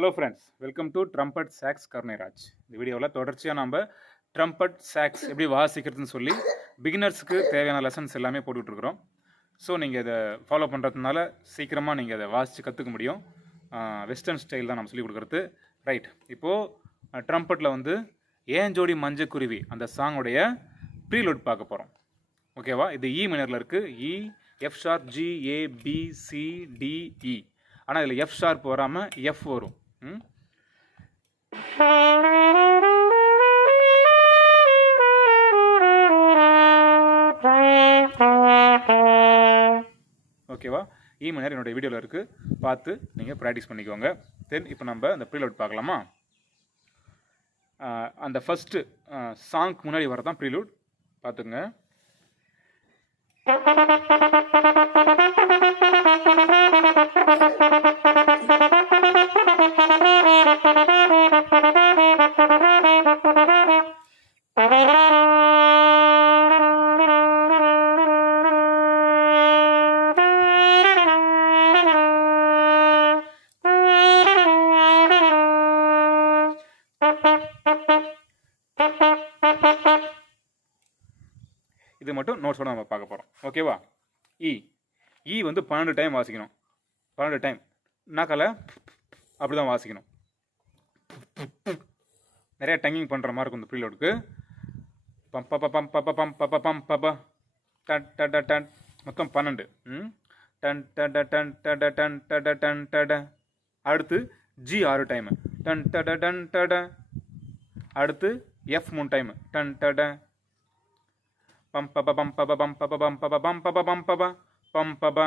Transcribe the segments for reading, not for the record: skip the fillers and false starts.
Hello friends, welcome to trumpet sax Karunairaj. இந்த வீடியோவில் தொடர்ச்சியாக நம்ம ட்ரம்பட் சாக்ஸ் எப்படி வாசிக்கிறதுன்னு சொல்லி பிகினர்ஸுக்கு தேவையான லெசன்ஸ் எல்லாமே போட்டுட்ருக்குறோம். ஸோ நீங்கள் இதை ஃபாலோ பண்ணுறதுனால சீக்கிரமாக நீங்கள் அதை வாசித்து கற்றுக்க முடியும். வெஸ்டர்ன் ஸ்டைல் தான் நம்ம சொல்லி கொடுக்குறது. ரைட், இப்போது ட்ரம்பட்டில் வந்து ஏன் ஜோடி மஞ்சக்குருவி அந்த சாங்கோடைய ப்ரீலோட் பார்க்க போகிறோம். ஓகேவா? இது இ மைனரில் இருக்குது. இ, எஃப் ஷார்ப், ஜி, ஏ, பி, சி, டி, இ. ஆனால் இதில் எஃப் ஷார்ப் வராமல் எஃப் வரும். ஓகேவா? இ மைனர் என்னோட வீடியோவில் இருக்குது, பார்த்து நீங்கள் ப்ராக்டிஸ் பண்ணிக்கோங்க. தென் இப்போ நம்ம அந்த ப்ரீலோட் பார்க்கலாமா? அந்த ஃபஸ்ட்டு சாங்க்கு முன்னாடி வரதான் ப்ரீலோட், பார்த்துங்க. இது மட்டும் நோட்ஸோட நம்ம பார்க்க போகிறோம். ஓகேவா? இ வந்து 12 டைம் வாசிக்கணும். 12 டைம் நாக்கால அப்படி தான் வாசிக்கணும். நிறைய டங்கிங் பண்ணுற மாதிரி இருக்கும் இந்த ப்ரீலோடுக்கு. பம் பப்ப பம் பப்ப பம் பப்ப பம் பப்ப டன் டட டன், மொத்தம் 12. டன் டட டன் டட டன் டட டன் டட. அடுத்து ஜி 6 டைமு, டன் டட டன் டட. அடுத்து எஃப் 3 டைமு, டன் டட. பம் பப பம் பப பம் பப பம் பப பம் பப பம் பப பம் பப.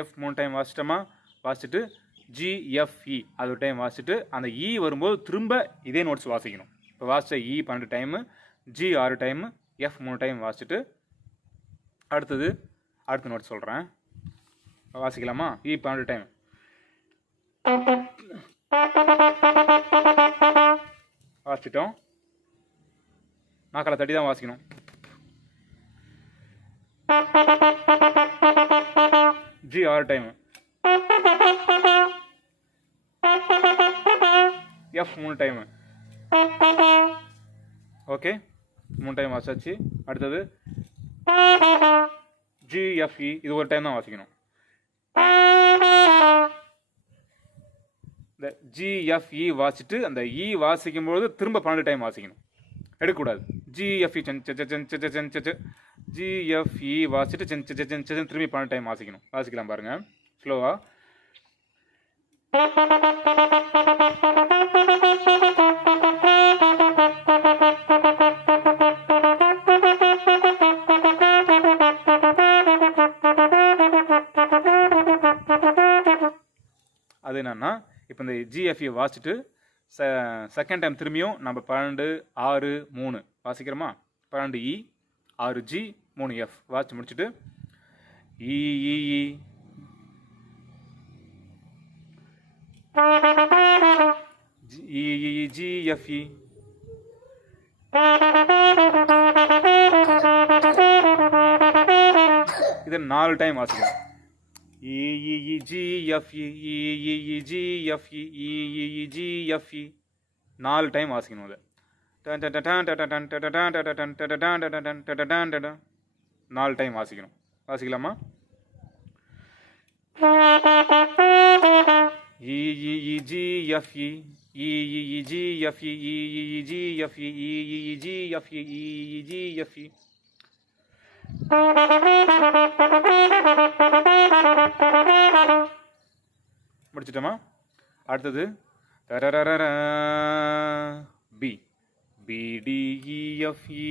F 3 time வாசிட்டோமா? வாசிச்சுட்டு ஜி, எஃப், இ அது ஒரு டைம் வாசிச்சுட்டு அந்த இ வரும்போது திரும்ப இதே நோட்ஸ் வாசிக்கணும். இப்போ வாசித்த E 12 time, G 6 time, F 3 time வாசிச்சுட்டு அடுத்த நோட்ஸ் சொல்கிறேன். வாசிக்கலாமா? இ 12 டைம் வாசிச்சிட்டோம். நாக்கால தட்டி தான் வாசிக்கணும். G 6 time, F 3 time. Okay, 3 time வாசிச்சாச்சு. அடுத்தது ஜி, எஃப், இ இது ஒரு டைம் தான் வாசிக்கணும். இந்த ஜி, எஃப், இ வாசிச்சுட்டு அந்த இ வாசிக்கும்போது திரும்ப 12 டைம் வாசிக்கணும், எடுக்கக்கூடாது. ஜி, எஃப், இ சென் சென் சென், ஜி, எஃப், இ வாசிச்சுட்டு சென் சென் சென் திரும்பி 12 டைம் வாசிக்கணும். வாசிக்கலாம் பாருங்க ஸ்லோவா. அது என்னன்னா, இப்போ இந்த ஜிஎஃப்இ வாசிச்சுட்டு செகண்ட் டைம் திரும்பியும் நம்ம 12, 6, 3 வாசிக்கிறோமா? 12 இ, 6 ஜி, 3 எஃப் வாசிச்சு முடிச்சுட்டு இ இ இ ஜி, எஃப், இ. இது 4 டைம் வாசிக்கணும். E G, F, E G, F, E G, F, 4 time வாசிக்கணும். அது 4 டைம் வாசிக்கணும். வாசிக்கலாமா? E G, F, E G, F, E G, F, E G, F, E G, F. முடிச்சிட்டோமா? அடுத்தது B, B, D, E, F, E.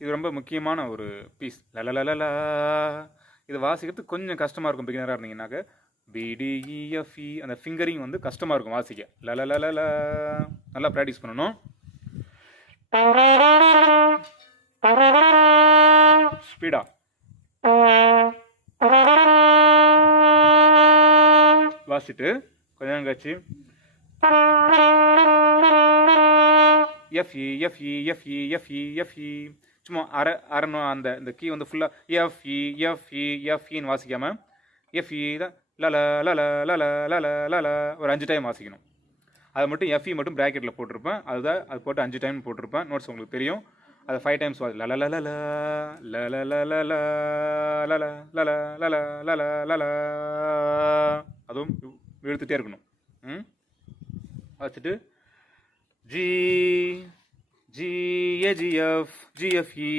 இது ரொம்ப முக்கியமான ஒரு பீஸ். லலலலலா. இது வாசிக்கிறதுக்கு கொஞ்சம் கஷ்டமாக இருக்கும் பிகினராக இருந்தீங்கன்னாக்க. பிடிஇஎஃப்இ அந்த ஃபிங்கரிங் வந்து கஷ்டமாக இருக்கும் வாசிக்க. லலலலலா. நல்லா ப்ராக்டிஸ் பண்ணணும். ஸ்பீடா வாசிட்டு கொஞ்ச நேரம் கழிச்சு F E F E F E F E F E சும்மா அரைணும் அந்த இந்த கீ வந்து ஃபுல்லாக எஃப்இ எஃப்இ எஃப்இன்னு வாசிக்காமல் எஃப்இ தான் லல லல லல லல லல ஒரு 5 டைம் வாசிக்கணும். அதை மட்டும் எஃப்இ மட்டும் ப்ராக்கெட்டில் போட்டிருப்பேன். அதுதான் அது போட்டு 5 டைம் போட்டிருப்பேன். நோட்ஸ் உங்களுக்கு தெரியும். அதை 5 டைம்ஸ் லல லல லல லல லல லல லல லல லல லல அதுவும் இழுத்துட்டே இருக்கணும். வச்சுட்டு G G A G F G F E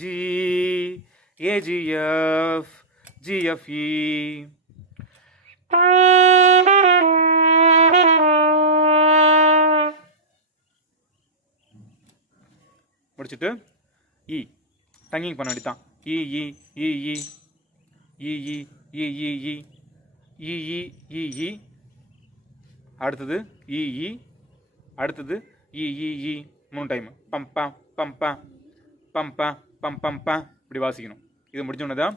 G A G F G F E முடிச்சுட்டு இ டங்கிங் பண்ண வேண்டியதான். இ இ இ இ இ இ இ இ இ இ இ இ அடுத்தது இ இ அடுத்தது இ இ இ 3 டைம் பம்பா பம்பா பம்பா பம் பம்பா இப்படி வாசிக்கணும். இது முடிஞ்சோன்னே தான்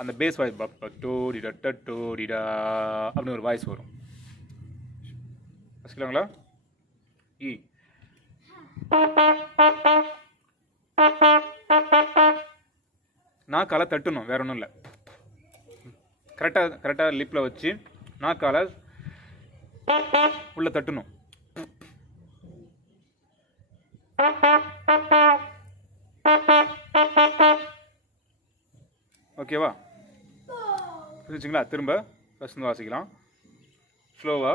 அந்த பேஸ் வாய்ஸ் பப்ப டோடிடா டோடிடா அப்படின்னு ஒரு வாய்ஸ் வரும். வாசிக்கலாங்களா? இ நாக்கால தட்டணும், வேற ஒன்றும் இல்லை. கரெக்டாக லிப்பில் வச்சு நாக்கால உள்ள தட்டணும். ஓகேவா? புரிஞ்சுங்களா? திரும்ப ஃபர்ஸ்ட் வாசிக்கலாம் ஸ்லோவா.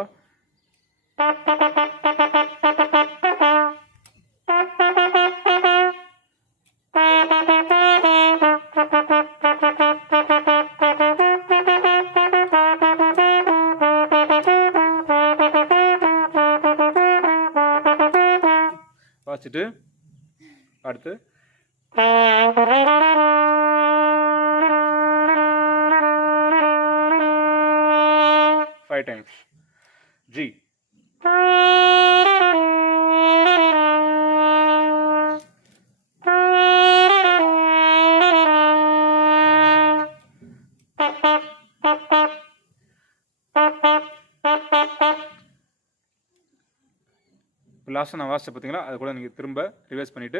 வாசிச்சுட்டு அடுத்து 5 டைம்ஸ் ஜி லாஸ்ட்டாக நான் வாசிச்சு பார்த்தீங்களா, அதை கூட நீங்கள் திரும்ப ரிவைஸ் பண்ணிவிட்டு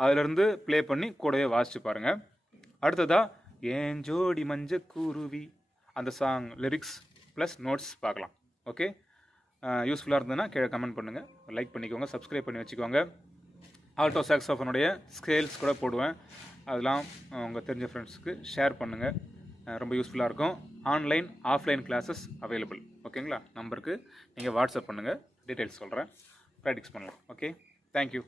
அதிலிருந்து ப்ளே பண்ணி கூடவே வாசிச்சு பாருங்கள். அடுத்ததாக ஏன் ஜோடி மஞ்ச குருவி அந்த சாங் லிரிக்ஸ் ப்ளஸ் நோட்ஸ் பார்க்கலாம். ஓகே, யூஸ்ஃபுல்லாக இருந்ததுன்னா கீழே கமெண்ட் பண்ணுங்கள், லைக் பண்ணிக்கோங்க, சப்ஸ்கிரைப் பண்ணி வச்சுக்கோங்க. ஆல்டோ சாக்ஸோஃபோனுடைய ஸ்கேல்ஸ் கூட போடுவேன், அதெல்லாம் உங்கள் தெரிஞ்ச ஃப்ரெண்ட்ஸுக்கு ஷேர் பண்ணுங்கள், ரொம்ப யூஸ்ஃபுல்லாக இருக்கும். Online offline classes available. ஓகேங்களா? நம்பருக்கு நீங்கள் வாட்ஸ்அப் பண்ணுங்கள், டீட்டெயில்ஸ் சொல்கிறேன், ப்ராக்டிஸ் பண்ணலாம். Okay, thank you.